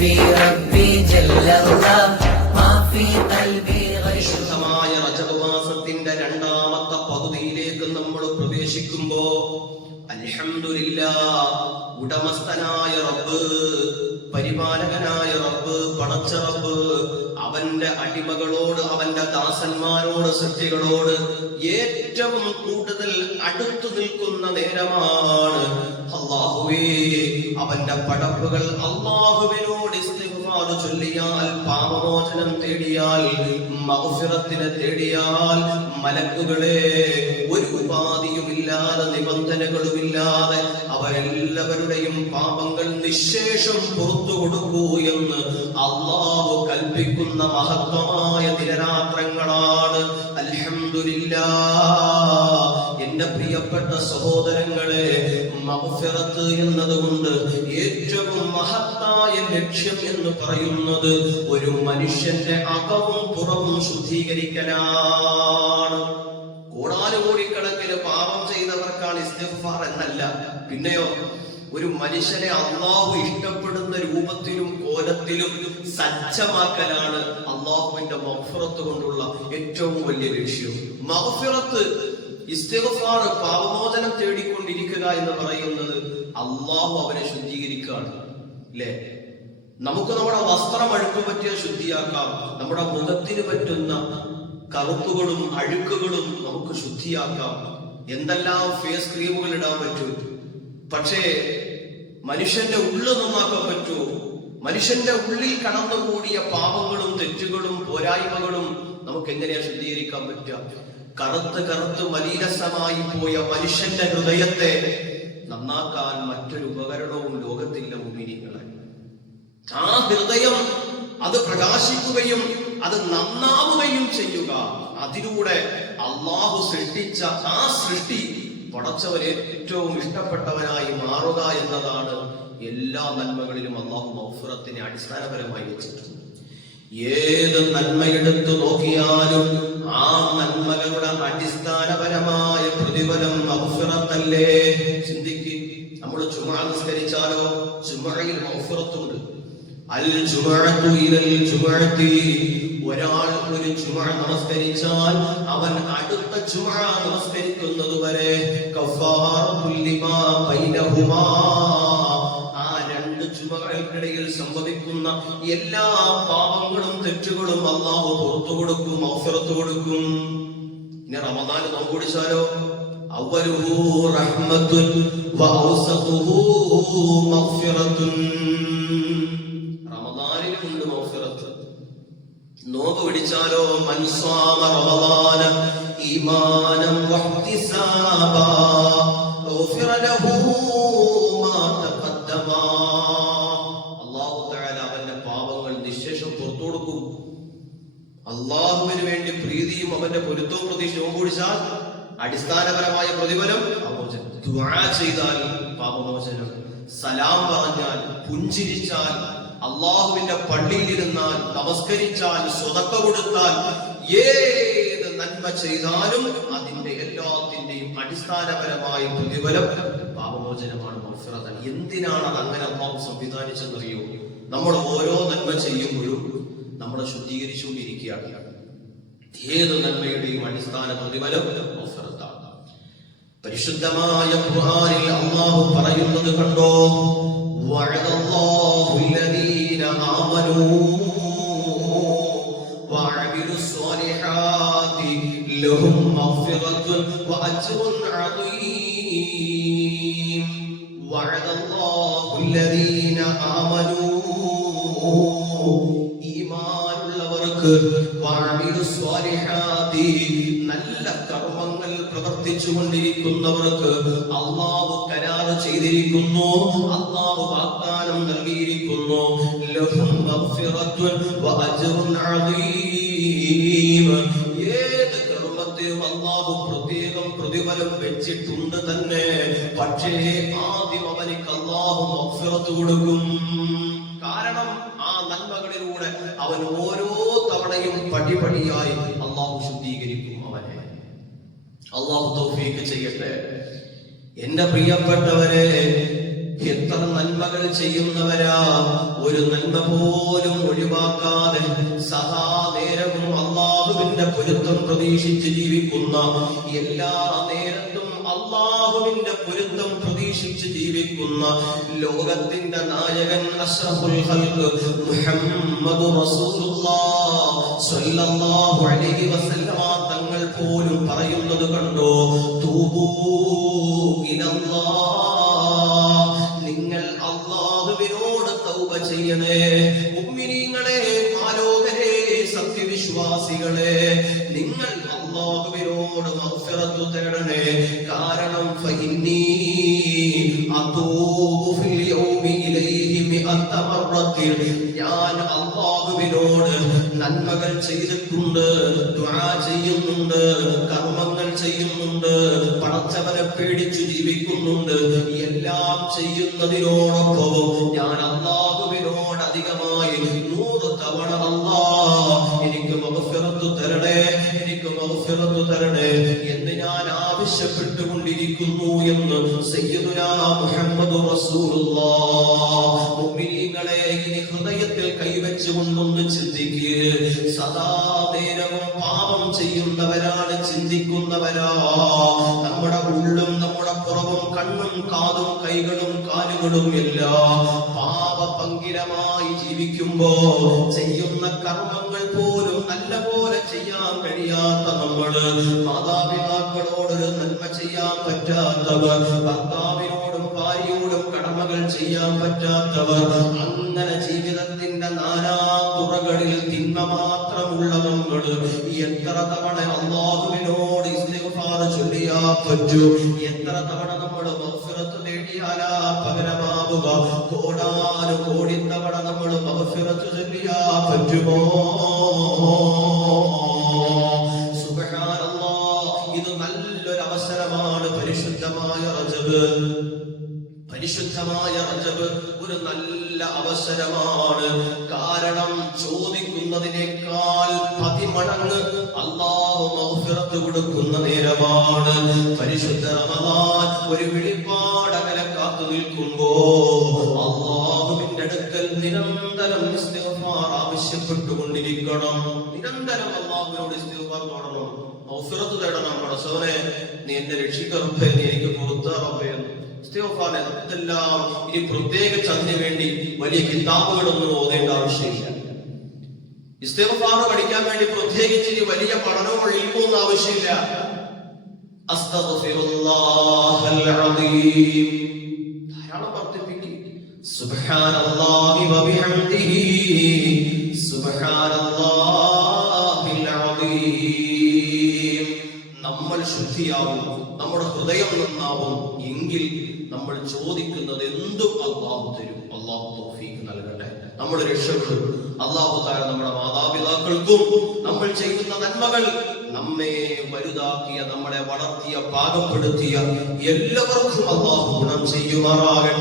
قلبي ربي جل الله ما في قلبي غير വിശുദ്ധമായ റജബ് മാസത്തിന്റെ രണ്ടാമത്തെ പകുതിയിലേക്ക് നമ്മൾ പ്രവേശിക്കുമ്പോ അൽഹംദുലില്ല ഉടമസ്ഥനായ റബ്ബ് പരിപാലകനായ റബ്ബ് പടച്ച റബ്ബ് അവന്റെ അടിമകളോട് അവന്റെ ദാസന്മാരോട് സൃഷ്ടികളോട് ഏറ്റവും കൂടുതൽ അടുത്തു നിൽക്കുന്ന നേരമാണ് അള്ളാഹുവേ അവന്റെ പടപ്പുകൾ അള്ളാഹുവിനോട് ചൊല്ലിയാൽ പാപമോചനം തേടിയാൽ മഗ്ഫിറത്തിനെ തേടിയാൽ മലക്കുകളെ ഒരു ഉപാധിയുമില്ലാതെ നിബന്ധനകളുമില്ലാതെ അവരെല്ലാവരുടെയും പാപങ്ങൾ നിശേഷം പുറത്തു കൊടുക്കൂ എന്ന് അള്ളാഹു കൽപ്പിക്കുന്ന മഹത്വമായ ദിനരാത്രങ്ങളാണ്. അൽഹംദുലില്ലാ എന്റെ പ്രിയപ്പെട്ട സഹോദരങ്ങളെ മഹഫിറത്ത് എന്നതുകൊണ്ട് ഏറ്റവും മഹത്തായ ലക്ഷ്യം എന്ന് പറയുന്നത് ഒരു മനുഷ്യന്റെ അകവും പുറവും ശുദ്ധീകരിക്കലാണ്. കോടാനുകോടിക്കണക്കിന് പാപം ചെയ്തവർക്കാണ് ഇസ്തിഫാർ എന്നല്ല. പിന്നെയോ ഒരു മനുഷ്യനെ അള്ളാഹു ഇഷ്ടപ്പെടുന്ന രൂപത്തിലും കോലത്തിലും സജ്ജമാക്കലാണ് അള്ളാഹുവിന്റെ മഹഫിറത്ത് കൊണ്ടുള്ള ഏറ്റവും വലിയ ലക്ഷ്യം. മഗ്ഫിറത്ത് ഇസ്തിഗ്ഫാർ പാപമോചനം തേടിക്കൊണ്ടിരിക്കുക എന്ന് പറയുന്നത് അള്ളാഹു അവനെ ശുദ്ധീകരിക്കുകയാണ്. അല്ലേ നമുക്ക് നമ്മുടെ വസ്ത്രം അഴുക്ക് പറ്റിയ ശുദ്ധിയാക്കാം. നമ്മുടെ മുഖത്തിന് പറ്റുന്ന കറുപ്പുകളും അഴുക്കുകളും നമുക്ക് ശുദ്ധിയാക്കാം. എന്തെല്ലാം ഫേസ് ക്രീമുകൾ ഇടാൻ പറ്റൂ? പക്ഷേ മനുഷ്യന്റെ ഉള്ളു നന്നാക്കാൻ പറ്റൂ. മനുഷ്യന്റെ ഉള്ളിൽ കടന്നുകൂടിയ പാപങ്ങളും തെറ്റുകളും പോരായ്മകളും നമുക്ക് എങ്ങനെയാ ശുദ്ധീകരിക്കാൻ പറ്റുക? കറുത്ത് കറുത്ത് മലീനസമായി പോയ മനുഷ്യന്റെ ഹൃദയത്തെ നന്നാക്കാൻ മറ്റൊരു ഉപകരണവും ലോകത്തില്ല മുമിനികളെ. ആ ഹൃദയം അത് പ്രകാശിക്കുകയും അത് നന്നാവുകയും ചെയ്യുക. അതിലൂടെ അള്ളാഹു സൃഷ്ടിച്ച ആ സൃഷ്ടി പടച്ചവൻ ഏറ്റവും ഇഷ്ടപ്പെട്ടവനായി മാറുക എന്നതാണ് എല്ലാ നന്മകളിലും അള്ളാഹു മൗഫുറത്തിനെ അടിസ്ഥാനപരമായി വെച്ചിട്ടുണ്ട് ഏത് നന്മയെടുത്തു നോക്കിയാലും ആ നന്മകളുടെ അടിസ്ഥാനപരമായ പ്രതിഫലം മൗഫിറത്തല്ലേ? ചിന്തിക്ക്. നമ്മൾ ചുമ നിസ്കരിച്ചാലോ? ചുമയിൽ മൗഫിറത്തുണ്ട്. അൽ ചുമഴത്തു ഇലൽ ചുമഴത്തി ഒരാൾ ഒരു ചുമ നമസ്കരിച്ചാൽ അവൻ അടുത്ത ചുമ നമസ്കരിക്കുന്നത് വരെ കഫാറത്തുൽ എല്ലാ പാപങ്ങളും തെറ്റുകളും അള്ളാഹു പുറത്തു കൊടുക്കും അവസരത്ത് കൊടുക്കും. ഇനി റമദാൻ നോമ്പ് പിടിച്ചാലോ റമദാനിലുണ്ട് മൗഫിറത്ത്. നോമ്പ് പിടിച്ചാലോ? റമദാന അള്ളാഹുവിന് വേണ്ടി പ്രീതിയും അവന്റെ പൊരുത്തവും പ്രതീക്ഷയും കൂടിച്ചാൽ അടിസ്ഥാനപരമായ പ്രതിഫലം ചെയ്താൽ പാപമോചനം. സലാം പറഞ്ഞാൽ പുഞ്ചിരിച്ചാൽ അള്ളാഹുവിന്റെ പള്ളിയിലിരുന്നാൽ നമസ്കരിച്ചാൽ സ്വതക്ക കൊടുത്താൽ ഏത് നന്മ ചെയ്താലും അതിന്റെ എല്ലാത്തിന്റെയും അടിസ്ഥാനപരമായ പ്രതിഫലം പാപമോചനമാണ് എന്തിനാണ് അത് അങ്ങനെ അള്ളാഹു സംവിധാനിച്ചെന്നറിയോ നമ്മൾ ഓരോ നന്മ ചെയ്യുമ്പോഴും നമ്മളെ ശുദ്ധീകരിച്ചുകൊണ്ടിരിക്കുകയാണ്. ഏത് നന്മയുടെയും അടിസ്ഥാന പ്രതിഫലം പരിശുദ്ധമായ ഖുർആനിൽ അല്ലാഹു പറയുന്നത് കണ്ടോ? വഅദല്ലാഹു അല്ലദീന ആമനൂ വഅമിലു സ്വാലിഹാതി ലഹും മഗ്ഫിറത്തുൻ വഅജ്റുൻ അദീം. വഅദല്ലാഹു അല്ലദീന ആമനൂ നമുക്ക് നല്ല കർമ്മങ്ങൾ പ്രവർത്തിച്ചു കൊണ്ടിരിക്കുന്നവർക്ക് അള്ളാഹു കരാർ ചെയ്തിരിക്കുന്നു അള്ളാഹു വാഗ്ദാനം നൽകിയിരിക്കുന്നു. ഏത് കർമ്മത്തെയും അള്ളാഹു പ്രത്യേകം പ്രതിഫലം വെച്ചിട്ടുണ്ട് തന്നെ. പക്ഷേ ആദ്യം അവനിക്ക് അള്ളാഹു കൊടുക്കും. കാരണം ആ നന്മകളിലൂടെ അവൻ ഓരോ പടിപടിയായി അള്ളാഹു ശുദ്ധീകരിക്കും അവനെ. അള്ളാഹു തൗഫീക്ക് ചെയ്യട്ടെ. എന്റെ പ്രിയപ്പെട്ടവരെ എത്ര നന്മകൾ ചെയ്യുന്നവരാ. ഒരു നന്മ പോലും ഒഴിവാക്കാതെ സദാ നേരവും അള്ളാഹുവിന്റെ പൊരുത്തം പ്രതീക്ഷിച്ച് ജീവിക്കുന്ന എല്ലാ നേരത്തും അള്ളാഹുവിന്റെ പൊരുത്തം പ്രതീക്ഷിച്ച് ജീവിക്കുന്ന ലോകത്തിന്റെ നായകൻ സ്വല്ലല്ലാഹു അലൈഹി തങ്ങൾ പോലും പറയുന്നത് കണ്ടോ? തൂബൂ ഇലല്ലാഹ്. ചെയ്യണേ ആലോകരെ സത്യവിശ്വാസികളെ നിങ്ങൾ അള്ളാഹുവിനോട് മഗ്ഫിറത്ത് തേടണേ കാരണം ഫഇന്നീ അതൂബു ഫിൽ യൗമി ഇലൈഹി മിഅത്ത മർറത്തിൻ ഞാൻ അള്ളാഹുവിനോട് നന്മകൾ ചെയ്തിട്ടുണ്ട് ദുആ ചെയ്യുന്നുണ്ട് കർമ്മങ്ങൾ ചെയ്യുന്നുണ്ട് പടച്ചവനെ പേടിച്ചു ജീവിക്കുന്നുണ്ട്. എല്ലാം ചെയ്യുന്നതിനോടൊപ്പം ഞാൻ അള്ളാഹുവിനോട് അധികമായി നൂറ് തവണ അള്ളാ എനിക്ക് മഗ്ഫിറത്ത് തരണേ എനിക്ക് മഗ്ഫിറത്ത് തരണേ എന്ന് ഞാൻ ആവശ്യപ്പെട്ടുകൊണ്ടിരിക്കുന്നു എന്ന് സയ്യിദുനാ മുഹമ്മദ് റസൂലുള്ളാഹ് കൈവച്ചുകൊണ്ടൊന്ന് ചിന്തിക്കുക സദാ നേരവും പാപം ചെയ്യുന്നവരാണ് ചിന്തിക്കുന്നവരാ. നമ്മുടെ ഉള്ളും നമ്മുടെ പുറവും കണ്ണും കാതും കൈകളും കാലുകളും എല്ലാം പാപ പങ്കിരമായി ജീവിക്കുമ്പോ ചെയ്യുന്ന കർമ്മങ്ങൾ പോലും നല്ല പോലെ ചെയ്യാൻ കഴിയാത്ത നമ്മൾ മാതാപിതാക്കളോടൊരു നന്മ ചെയ്യാൻ പറ്റാത്തവർ ഭർത്താവിനോടും ഭാര്യയോടും കടമകൾ ചെയ്യാൻ പറ്റാത്തവർ അങ്ങനെ ജീവിതത്തിന്റെ നാനാ തുറകളിൽ തിന്മ മാത്രമുള്ള നമ്മൾ എത്ര തവണ അള്ളാഹുവിനോട് ഇസ്തിഗ്ഫാർ ചൊല്ലിയാ പറ്റൂ? എത്ര തവണ നമ്മൾ മഗ്ഫിറത്ത് നേടിയാലാ പകരമാവുക? കോടാനു കോടി തവണ നമ്മൾ മഗ്ഫിറത്ത് ചൊല്ലിയാ പറ്റുമോ? സുബ്ഹാനല്ലാഹ് ഇത് നല്ലൊരു അവസരമാണ് പരിശുദ്ധമായ റജബ്. പരിശുദ്ധമായ റജബ് ഒരു നല്ല അവസരമാണ്. കാരണം ചോദിക്കുന്നതിനേക്കാൾ പതിമടങ്ങ് അള്ളാഹു കൊടുക്കുന്ന നേരമാണ്. പരിശുദ്ധ റമദാൻ ഒരു വെളിപ്പാടകലെ കാത്തു നിൽക്കുമ്പോ അള്ളാഹുവിന്റെ അടുക്കൽ നിരന്തരം ആവശ്യപ്പെട്ടുകൊണ്ടിരിക്കണം. നിരന്തരം അള്ളാഹുവിനോട് ഇസ്തിഗ്ഫാർ പാടണം മൗഫിറത്ത് തേടണം. പടച്ചവനെ നീ എന്റെ രക്ഷിക്കറപ്പേ ഇസ്തിഗ്ഫാർ എന്തെല്ലാം ഇനി പ്രത്യേകിച്ച് അതിനു വേണ്ടി വലിയ കിതാബുകളൊന്നും ഓതേണ്ട ആവശ്യമില്ല. ഇസ്തിഗ്ഫാർ പഠിക്കാൻ വേണ്ടി പ്രത്യേകിച്ച് ഇനി വലിയ പഠനമോ ഇൽമൊന്നും ആവശ്യമില്ല. വബിഹംദിഹി നമ്മൾ ശുദ്ധിയാവും നമ്മുടെ ഹൃദയം നന്നാവും. എങ്കിൽ നമ്മൾ ചോദിക്കുന്നത് എന്തും അള്ളാഹു തരും. അള്ളാഹു തോഫീക്ക് നൽകട്ടെ. നമ്മൾ രക്ഷപ്പെടും അള്ളാഹു താര നമ്മുടെ മാതാപിതാക്കൾക്കും നമ്മൾ ചെയ്യുന്ന നന്മകൾ നമ്മെ വലുതാക്കിയ നമ്മളെ വളർത്തിയ പാകപ്പെടുത്തിയ എല്ലാവർക്കും അള്ളാഹു ഗുണം ചെയ്യുമാറാകട്ടെ.